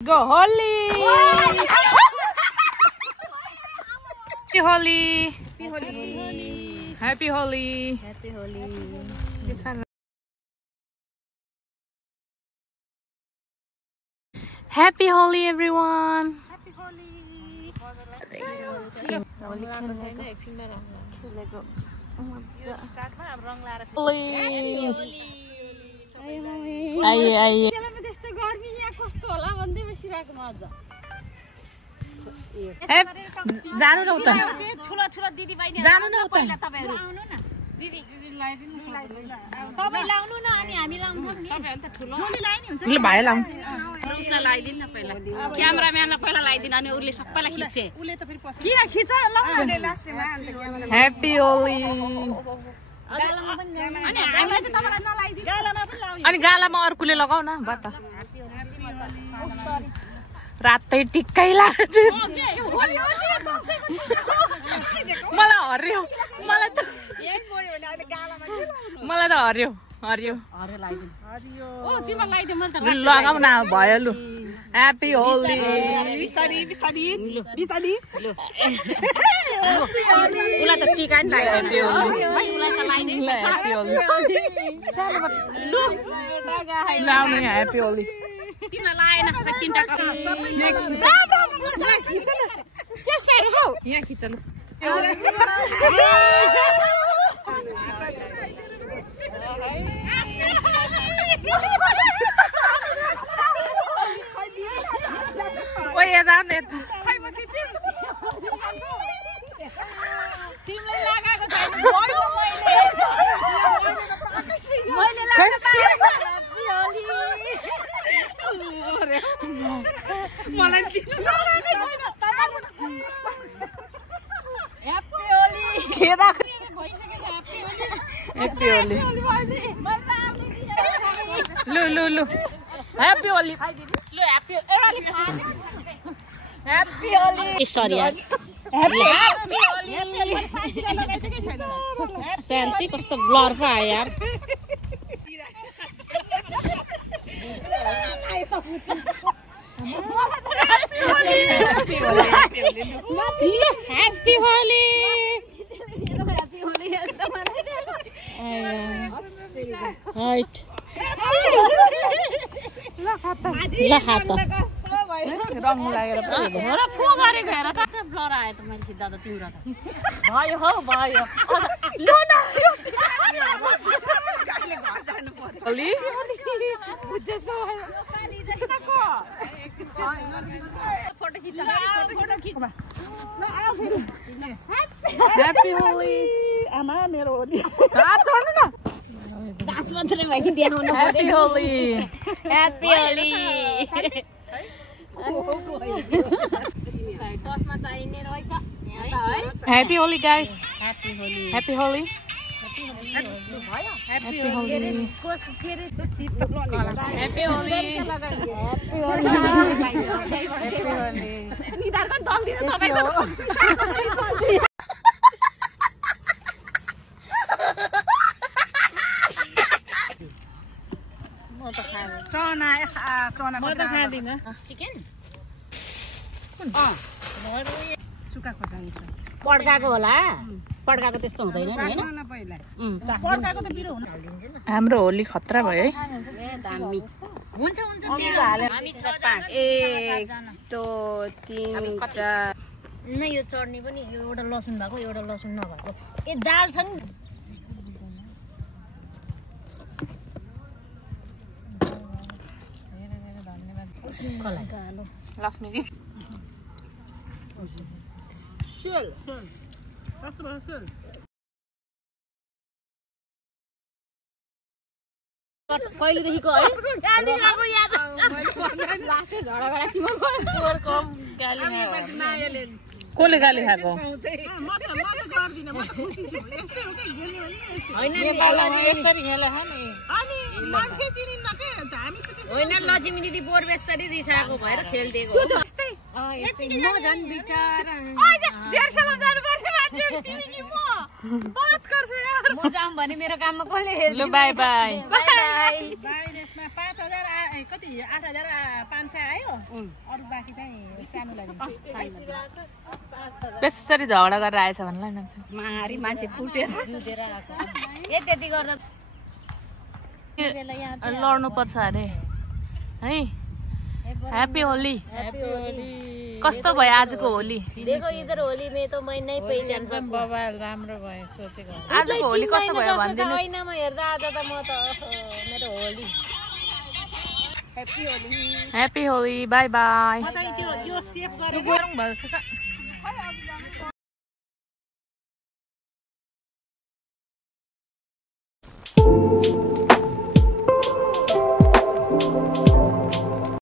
Go Holi! Happy Holi! Happy Holi! Happy Holi! Happy Holi, everyone! Happy Holi! जानु न उता ठुलो ठुलो दिदी बहिनी जानु न उता तपाईहरु आउनु न दिदी तपाई लाउनु न अनि हामी लाउँछौं नि तपाईहरु त ठुलो जोली लाइ नि हुन्छ ल भाइ लाउँ उसलाई लाइदिन न पहिला क्यामेराम्यानलाई पहिला लाइदिन अनि उले सबैलाई खिच्छ उले त फेरि पछि किन खिच लाउन न लास्टमा अन्त क्यामेरा ह्यापी होली अनि हामीलाई चाहिँ तपाईलाई नलाइदिन गालामा पनि लाउ अनि गालामा अर्कोले लगाउ न बा त रातै टिक्कै लाग्छ मलाई हर्यो मलाई त हर्यो हर्यो लाइदिन ओ तिमीलाई लाइदिन म त लगाउ न भयो लु ह्यापी होली बिस्तारी बिस्तारी बिस्तारी उलाई त टिका नि लाग्यो उलाई त लाइदिन ह्यापी होली लु लाउनु ह्यापी होली तिमीलाई लाएन तीनटा यहाँ खिच लु ओ यता तिमीले लगाएको छैन भयो मैले मलाई ह्यापी होली खेदा ह्यापी होली लु लु लु ह्यापी होली लु ह्यापी ह्यापी होली सरी यार ह्यापी होली शान्ति कस्तो ब्लर पो आयो यार ह्यापी होली हाइट ल खाता रङ लागेर र फो गरेको हेर त ब्लर आयो त मैले खिच्दा त तिम्रो त भयो हौ भयो ल न होली बुझ्छौ फोटो खिच्छ फोटो खिच्छ ह्यापी होली आमा मेरो होली हात छोड्नु न 10 मान्छेले भएकी देखाउनु ह्यापी होली ह्यापी होली चस्मा चाहिने रहेछ happy Holi guys happy Holi happy Holi happy Holi happy Holi निधारको दल्दिन तपाईको चना चना म त खादिन चिकन सुक्खा खोर्सानी पड्काको होला पड्काको त्यस्तो हुँदैन नि हैन पड्काको त बिरो हुन हाम्रो होली खतरा भयो है दामी हुन्छ हुन्छ हामी 6 जना 1 2 3 4 न यो चटनी पनि एउटा लसुन भएको एउटा लसुन नभएको ए दाल छ नि लक्ष्मी जी सेल कहिलेदेखिको है कसले गाली खाएको होइन लक्ष्मी दिदी बोर बेसरी रिसाएको भएर खेलिदिएको म झन् बिचारा जानु पर्ने मान्छे तिमी कि म बात गर्छ म जाऊँ भने मेरो काममा कसले हेर्छ ल बाई बाई यसमा 5,000 कति 8,500 आयो अरू बाँकी चाहिँ सानोलाई बेसरी झगडा गरेर आएछ भन्नुलाई मान्छे मारी मान्छे कुटेर जुधेर आएको ए त्यति गर्दा लड्नु पर्छ अरे है ह्याप्पी होली कस्तो भयो आजको होली देखो इधर होली में तो मैं नहीं पहिचान सक्छु बाबा राम्रो भयो सोचेको आजको होली कस्तो भयो भनिदिनु ऐनामा हेर्दा आज त म त मेरो Holi happy Holi by by म चाहिँ त्यो यो सेभ गरेर गरौँ भयो